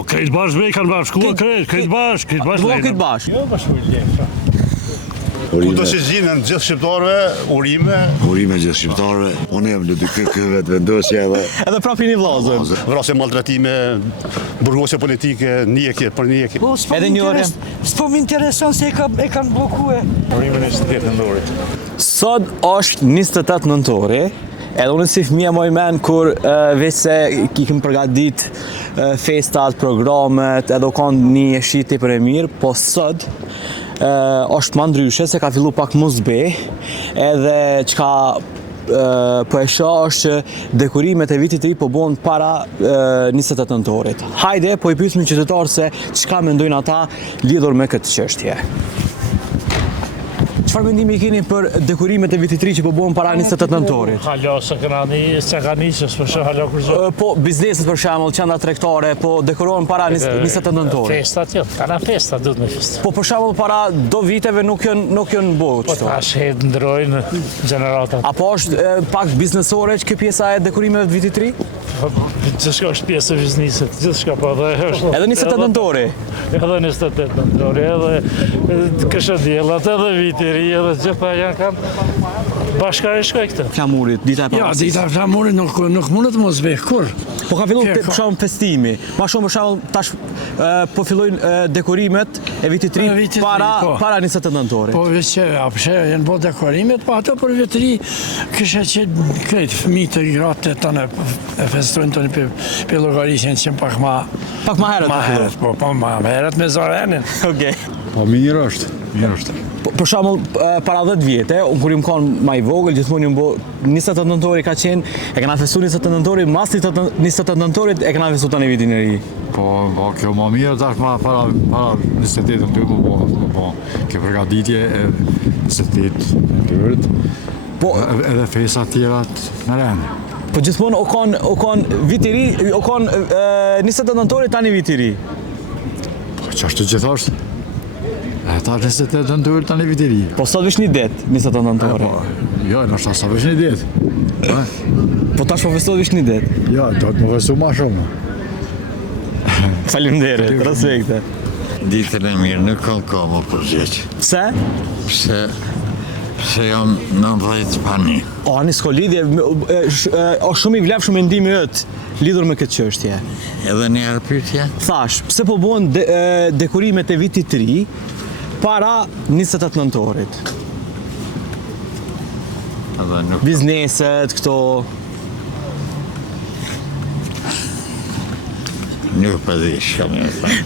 Po krejt bashkë me i kanë bashkua krejt bashkë. Këtë bashkë. Jo, bashkë. Kudo që gjinën gjithë shqiptarëve, Urime gjithë shqiptarëve. Unë jam LDK vetë vendosja edhe... Edhe prapë një vllazër. vrasje maltratime, burgosje politike, njekje për njekje. Edhe një orë. S'po më intereson se e kanë blokue. Urimin e 28 nëntorit. Sot është 28 nëntori, edhe unë si fëmija moj men kur veç se kikim përgadit festat, programet, edhe o kanë një shiti për e mirë, po sot është më ndryshe se ka fillu pak muzbe, edhe qka po e shoh është që dekorimet e vitit të ri po bën para 28 nëntorit. Hajde, po i pyesim qytetarët se çka mendojnë ata lidhur me këtë çështje. Çfarë mendimi keni për dekorimet e vitit të ri që po bën para 28 nëntorit? Hala se ka nisës, për shë hala kur zotë. Po bizneset për shembull, qendra tregtare po dekorohen para 28 nëntorit. Festat jo, kana festa duhet me festa. Po për shembull para do viteve nuk janë bërë Po kështu. tash ndrojnë gjeneratat. Apo është pak biznesore që kjo pjesa e dekorimeve të vitit të ri? Gjithçka është pjesë e biznesit, gjithçka po edhe është. Edhe 28 nëntori. Edhe 28 nëntori, edhe këshëdjellat, edhe viti i ri, edhe gjitha janë kanë bashka e shkoj këtë. Flamurit, dita e Ja, parasisë. dita e flamurit nuk mundet mos bëj kur. Po ka filluar për shembull festimi. Ma shumë për shembull tash po fillojnë dekorimet e vitit të E ri vitit të ri, po. para 28 nëntorit. Po veç që apshe janë bo dekorimet, po ato për vitëri kësha që krejt fëmijët e gratë të tonë e festojnë tonë për llogarisjen që pak ma herët, po ma herët me zorenin. Okej. Po mirë është. Për shembull para 10 vjetë, unë kur jam qenë më i vogël, gjithmonë jam bë 28 nëntori ka qenë, e kanë festuar 28 nëntori, mas 28 nëntorit e kanë festuar tani vitin e ri. Po kjo më mirë tash ma para 28 nëntorit po kjo përgatitje e 28 nëntorit. Po Edhe festa tjera në rend. po gjithmonë o kanë vit i ri, o kanë 28 nëntorit tani vit i ri. Po ç'është gjithashtu? Ta 28 nëntorit tani vit i ri. Po sot vesh një det, 28 nëntori. Jo, nështë sa vesh një ditë. Po tash po festohet vesh një det. Ja, do të më festu ma shumë. Faleminderit, respekte. Ditën e mirë nuk kam më përgjeq. Pse? Se jam 90 pani. O, ani s'ko lidhje, o shumë i vlefshëm mendimi yt lidhur me këtë çështje. Edhe një herë pyetje? Thash, pse po bën dekorimet e vitit të ri para 28 nëntorit? Edhe nuk... Bizneset, këto... Nuk përdi shumë.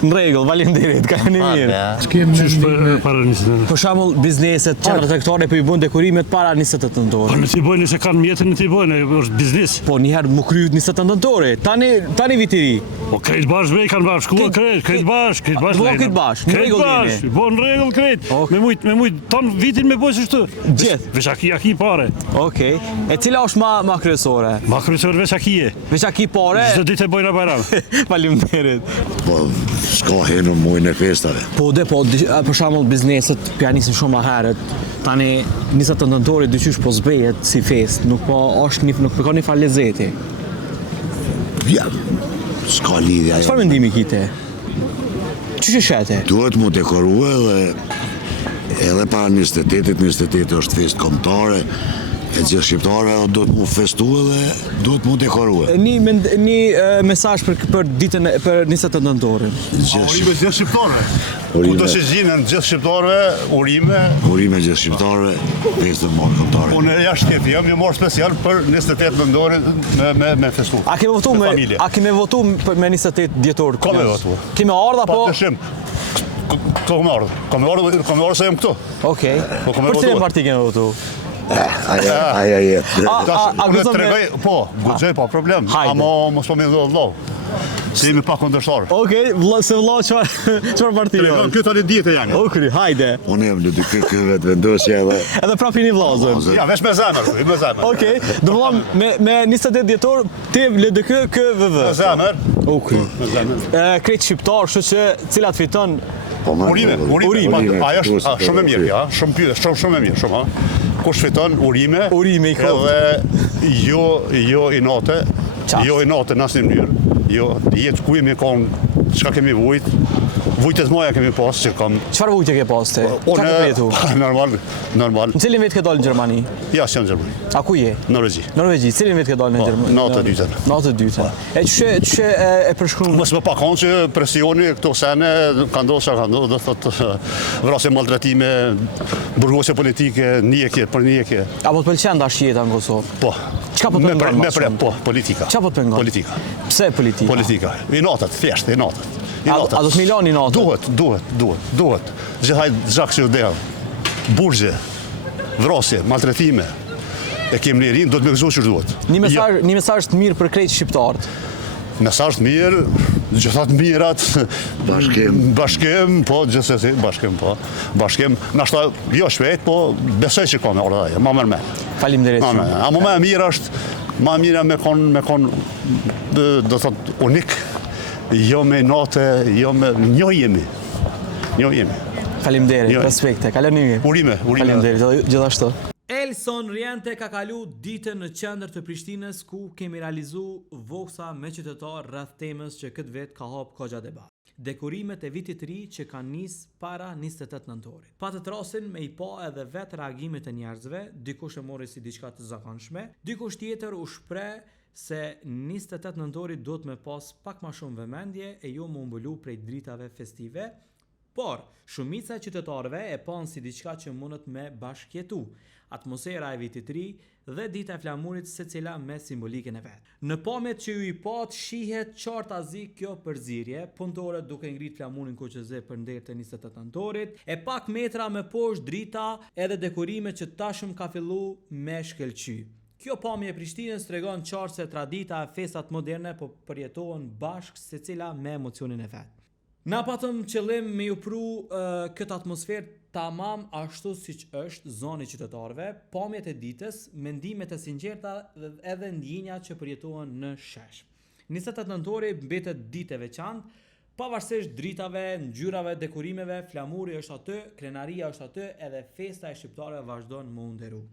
Në rregull, faleminderit, ka qenë mirë. Qysh para 28. Për shembull, bizneset, qendra tregtare po i bën dekorimet para 28 Po nëntorit. në t'i bojnë se kanë mjetën në t'i bojnë, është biznis. Po një herë më kryet 28 nëntorit. Tani vit i ri. Po krejt bashkë me i kanë bashkua krejt bashkë. Bën krejt bashkë, në rregull jeni. Po në rregull krejt. Me mujt ton vitin me bojë ashtu. Gjithë. Veç aki pare. Okej. E cila është ma kryesore? Ma kryesor veç akije. Veç aki pare? Çdo ditë e bojnë Bajram. Faleminderit. Po, s'ka henë mujnë e festave. Po, për shembull bizneset pjanisin shumë më herët. Tani 28 nëntorit dyqysh po zbehet si fest, nuk ka një fal lezeti. Ja, s'ka lidhja. Çfarë mendimi kite? Ç'është shete? Duhet mu dekorue edhe para 28 është fest kombëtare, e gjithë shqiptarëve duhet mu festu edhe duhet mu dekorue. Një mesazh për ditën për 28 nëntorin. Urime gjithë shqiptarëve. Kudo që gjinën gjithë shqiptarëve, Urime gjithë shqiptarëve, festën morë kombëtare. unë jashtë shteti jam një marrë special për 28 nëntorit me festu. A kemi votu me 28 dhjetor? Ka me votu. Kemi ardha po? Pa dëshim. Këto kam ardhë se jem këtu. Okej. Po kemi Për cilën votuar. parti kemi votu? Aja jetë. Unë të tregoj, po, guxoj pa problem. Hajde. Ama mos po me dhe vëllau. Se jemi pa kundërshtar. Okej, se vëllau çfarë parti jo? Tregon këtë tani dite janë. Okej, hajde. Unë jam LDK vetë vendosja edhe... Edhe prapë një vllazër. Ja, veç me zemër, me zemër. Okej, do vëllam me 28 dhjetor ti LDK KVV. Me zemër. Okej. Me zemër. Krejt shqiptar, kështu që cilat fiton Urime. Ajo është shumë e mirë, ja, shumë pyetje, shumë e mirë, shumë, ha. Kush fiton urime i kot. edhe jo i natë, jo i natë në asnjë mënyrë. Jo, jetë ku jemi kanë çka kemi vujt. Vujtet moja kemi pas që kam. Çfarë vujtje ke pas ti? Çfarë ke përjetu? Normal. Në cilin vit ke dalë në Gjermani? Ja, s'jam në Gjermani. A ku je? Norvegji. Norvegji, cilin vit ke dalë në Gjermani? Natë e dytën. Natë e dytën. E ç'e e përshkruan? Mos më pa konë që presioni këto sene ka ndodhur çka ka ndodhur, do thotë vrasje, maltretime, burgosje politike, njekje për njekje. Apo të pëlqen dash jeta në Kosovë? Po. Çka po të pengon? Po, politika. Çka po të pengon? Politika. Pse politika? Politika. I natët, thjesht, i natët. A do të miloni natët? Duhet. Gjithaj gjak që del. Burgje, vrasje, maltretime. E kemi lirin, do të më gëzosh që duhet. Një mesazh të mirë për krejt shqiptarët. Mesazh të mirë, gjithat mirat. Bashkim, po, gjithsesi, bashkim, po. Bashkim, nashta jo shpejt, po besoj që ka me ordaje, ma mërme. Faleminderit shumë. A më më mirë është, ma mirë me kon, do thot, unik, jo me natë, jo me njo jemi. Faleminderit, respekte, kaloni mirë. Urime. Faleminderit, gjithashtu. Elson Riente ka kalu ditën në qendër të Prishtinës ku kemi realizu voksa me qytetar rreth temës që këtë vit ka hap kogja debat. Dekorimet e vitit të ri që kanë nis para 28 nëntorit. Patët rasin me i pa edhe vetë reagimet e njerëzve, dikush e mori si diçka të zakonshme, dikush tjetër u shpreh se 28 nëntorit do të me pas pak ma shumë vëmendje e jo më mbulu prej dritave festive, por shumica e qytetarëve e panë si diçka që mundet me bashkjetu, atmosfera e vitit të ri dhe dita e flamurit secila me simbolikën e vet. Në pamjet që ju i pat shihet qartazi kjo përzierje, punëtore duke ngrit flamurin KQZ për nder të 28 nëntorit, e pak metra më poshtë drita edhe dekorime që tashëm ka fillu me shkëlqy. Kjo pamje e Prishtinës tregon qartë se tradita e festat moderne po përjetohen bashkë secila me emocionin e vet. Na patëm qëllim me ju pru këtë atmosferë tamam ashtu siç është zoni qytetarëve, pamjet e ditës, mendimet e sinqerta dhe edhe ndjenja që përjetohen në shesh. 28 nëntori mbetet ditë e veçantë, pavarësisht dritave, ngjyrave, dekorimeve, flamuri është aty, krenaria është aty, edhe festa e shqiptarëve vazhdon më u nderu.